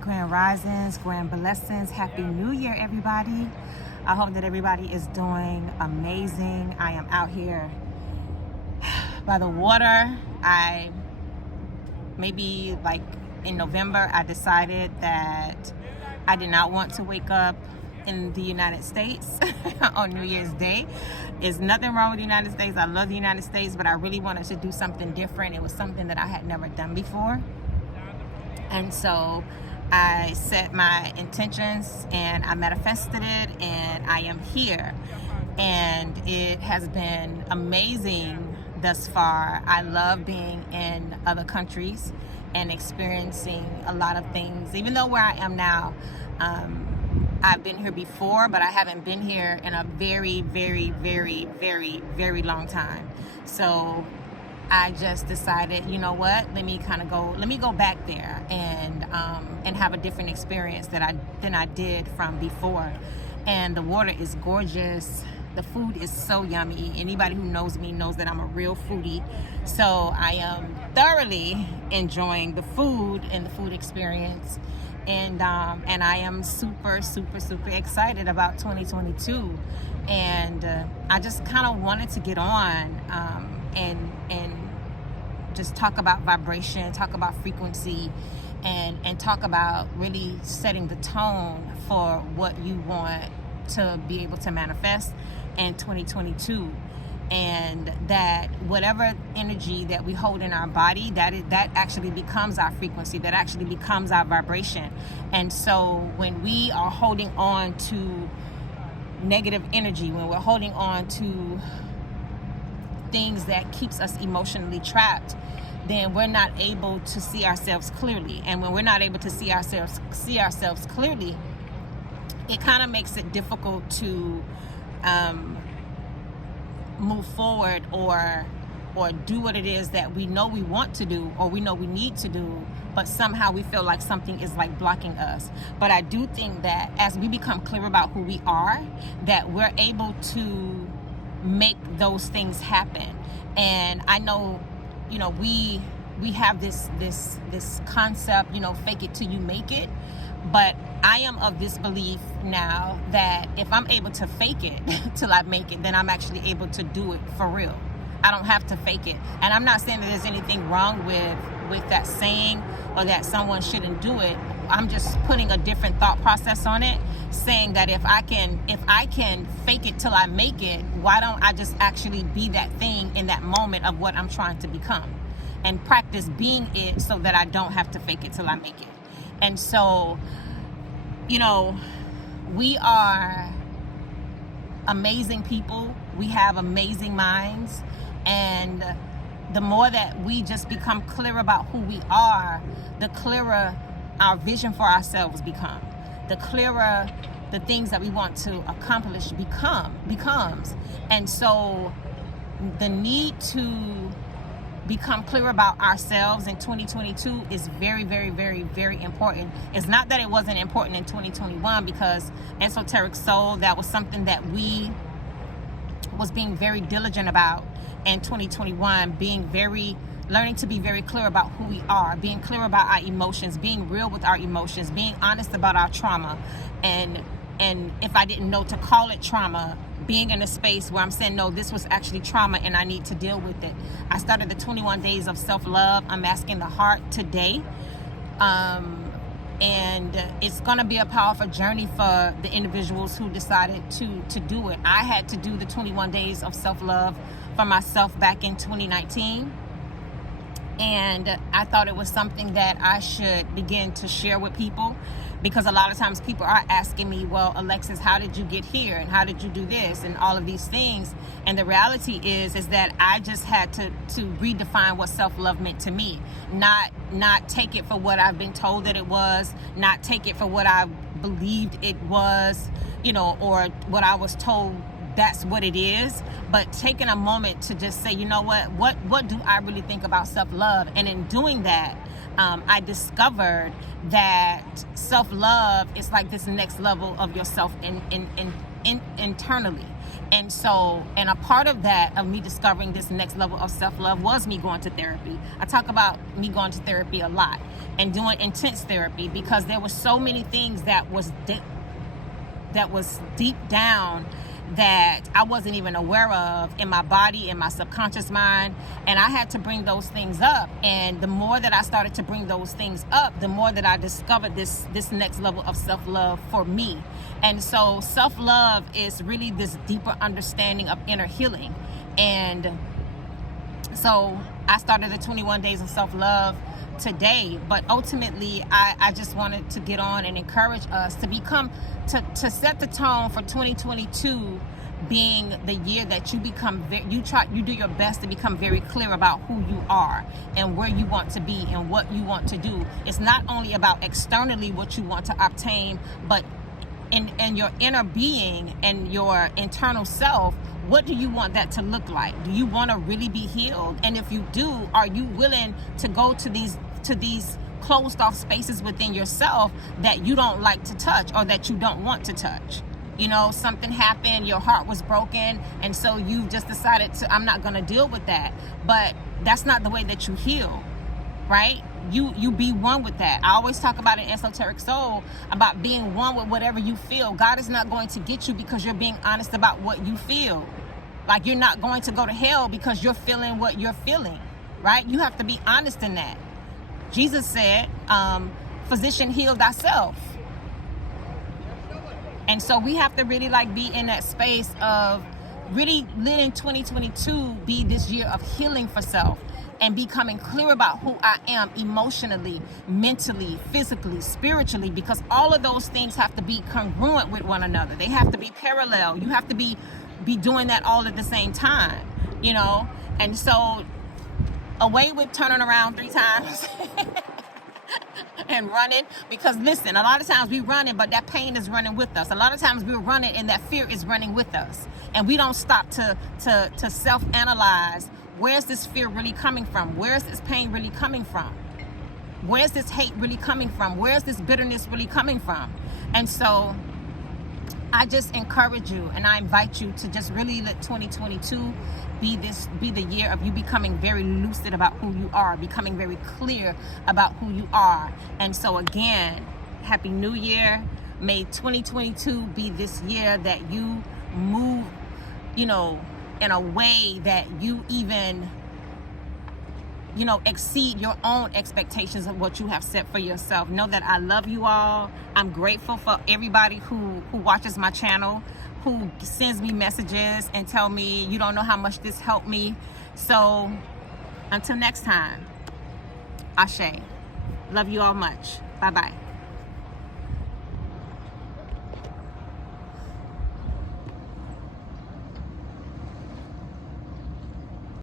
Grand risings, grand blessings. Happy New Year, everybody. I hope that everybody is doing amazing. I am out here by the water. Maybe like in November, I decided that I did not want to wake up in the United States on New Year's Day. There's nothing wrong with the United States. I love the United States, but I really wanted to do something different. It was something that I had never done before. And so I set my intentions and I manifested it, and I am here. And it has been amazing thus far. I love being in other countries and experiencing a lot of things. Even though where I am now, I've been here before, but I haven't been here in a very, very, very, very, very long time. So I just decided, you know what, let me go back there and have a different experience than I did from before. And the water is gorgeous. The food is so yummy. Anybody who knows me knows that I'm a real foodie. So I am thoroughly enjoying the food and the food experience. And I am super, super, super excited about 2022. And I just kind of wanted to get on and just talk about vibration, talk about frequency, and talk about really setting the tone for what you want to be able to manifest in 2022. And that whatever energy that we hold in our body, that actually becomes our frequency, that actually becomes our vibration. And so when we are holding on to negative energy, when we're holding on to things that keeps us emotionally trapped, then we're not able to see ourselves clearly. And when we're not able to see ourselves clearly, it kind of makes it difficult to move forward or do what it is that we know we want to do or we know we need to do, but somehow we feel like something is like blocking us. But I do think that as we become clear about who we are, that we're able to make those things happen. And I know, you know, we have this concept, you know, fake it till you make it. But I am of this belief now that if I'm able to fake it till I make it, then I'm actually able to do it for real. I don't have to fake it. And I'm not saying that there's anything wrong with that saying or that someone shouldn't do it. I'm just putting a different thought process on it, saying that if I can fake it till I make it, why don't I just actually be that thing in that moment of what I'm trying to become and practice being it so that I don't have to fake it till I make it. And so, you know, we are amazing people. We have amazing minds. And the more that we just become clear about who we are, the clearer our vision for ourselves become. The clearer the things that we want to accomplish becomes. And so the need to become clear about ourselves in 2022 is very, very, very, very important. It's not that it wasn't important in 2021, because Esoteric Soul, that was something that we was being very diligent about in 2021, learning to be very clear about who we are, being clear about our emotions, being real with our emotions, being honest about our trauma. And if I didn't know to call it trauma, being in a space where I'm saying, no, this was actually trauma and I need to deal with it. I started the 21 days of self-love. I'm asking the heart today. And it's going to be a powerful journey for the individuals who decided to do it. I had to do the 21 days of self-love for myself back in 2019. And I thought it was something that I should begin to share with people, because a lot of times people are asking me, well, Alexis, how did you get here? And how did you do this? And all of these things. And the reality is that I just had to redefine what self-love meant to me. Not take it for what I've been told that it was, not take it for what I believed it was, you know, or what I was told that's what it is, but taking a moment to just say, you know what do I really think about self-love? And in doing that, I discovered that self-love is like this next level of yourself internally. And so, and a part of that, of me discovering this next level of self-love, was me going to therapy. I talk about me going to therapy a lot and doing intense therapy, because there were so many things that was deep down that I wasn't even aware of in my body, in my subconscious mind, and I had to bring those things up. And the more that I started to bring those things up, the more that I discovered this next level of self-love for me. And so self-love is really this deeper understanding of inner healing. And so I started the 21 days of self-love today, but ultimately I just wanted to get on and encourage us to set the tone for 2022 being the year that you do your best to become very clear about who you are and where you want to be and what you want to do. It's not only about externally what you want to obtain, but in your inner being and your internal self. What do you want that to look like? Do you want to really be healed? And if you do, are you willing to go to these closed off spaces within yourself that you don't like to touch or that you don't want to touch? You know, something happened, your heart was broken, and so you just decided I'm not going to deal with that. But that's not the way that you heal, right? You be one with that. I always talk about in Esoteric Soul about being one with whatever you feel. God is not going to get you because you're being honest about what you feel. Like, you're not going to go to hell because you're feeling what you're feeling, right? You have to be honest in that. Jesus said, physician, heal thyself. And so we have to really be in that space of really letting 2022 be this year of healing for self and becoming clear about who I am emotionally, mentally, physically, spiritually, because all of those things have to be congruent with one another. They have to be parallel. You have to be doing that all at the same time, you know? And so away with turning around 3 times and running, because listen, a lot of times we running, but that pain is running with us. A lot of times we're running and that fear is running with us, and we don't stop to self-analyze. Where's this fear really coming from? Where's this pain really coming from? Where's this hate really coming from? Where's this bitterness really coming from? And so I just encourage you and I invite you to just really let 2022 be the year of you becoming very lucid about who you are, becoming very clear about who you are. And so again, Happy New Year. May 2022 be this year that you move, in a way that you even, exceed your own expectations of what you have set for yourself. Know that I love you all. I'm grateful for everybody who watches my channel, who sends me messages and tell me you don't know how much this helped me. So until next time, Ashe. Love you all much. Bye-bye.